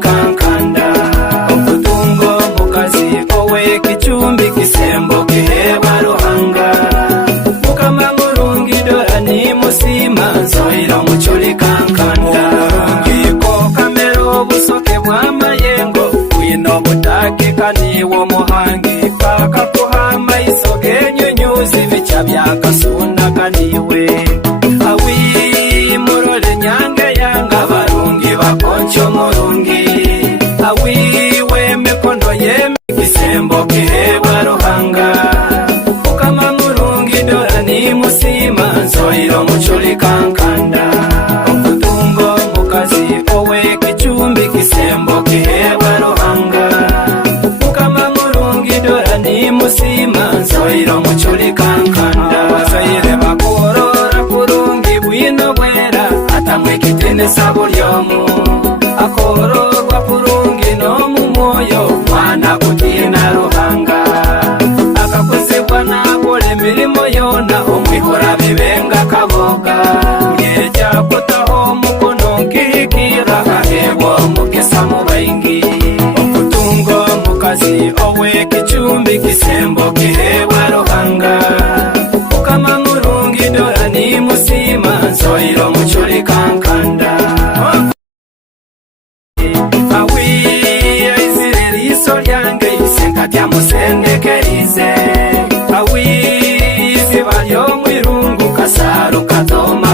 kankanda okutungo mukazi owe kichumbi kisembo kiheba ruhanga mukama mulungi dora ni musima nzoira muchuli kankanda ngiko kamero busoke bwa mayengo wino butakika niwo muhangi paka kuhama isoge nyunyuzi bicha byakasunda kaniwe awi murole nyange yanga barungi bakoncho murungi awi wemikondo yeme kisembo kiheba ruhanga mukama mulungi dora ni musima nzoira muchuli kankanda okutungo mukazi owe kichumbi kisembo kiheba ruhanga mukama mulungi dora ni musima nzoira muchuli kankanda bazaire bakorora kurungi bwino bwera atamwe kitenesa bulyomu akororwa kurungi no mumwoyo mwana kutina ruhanga akakozebwa nakole mirimo yona omwihora bibenga kaboga yeja kutaho mukono nkihikira kahebwa mugesa mubaingi okutungo mukazi owe kichumbi kisembo kihebwa ruhanga mukama mulungi dora ni musima nzoira muchuli kankanda awi aizire liso lyange isenka tya musendekerize awi ziba lyomwirungu kasaru katoma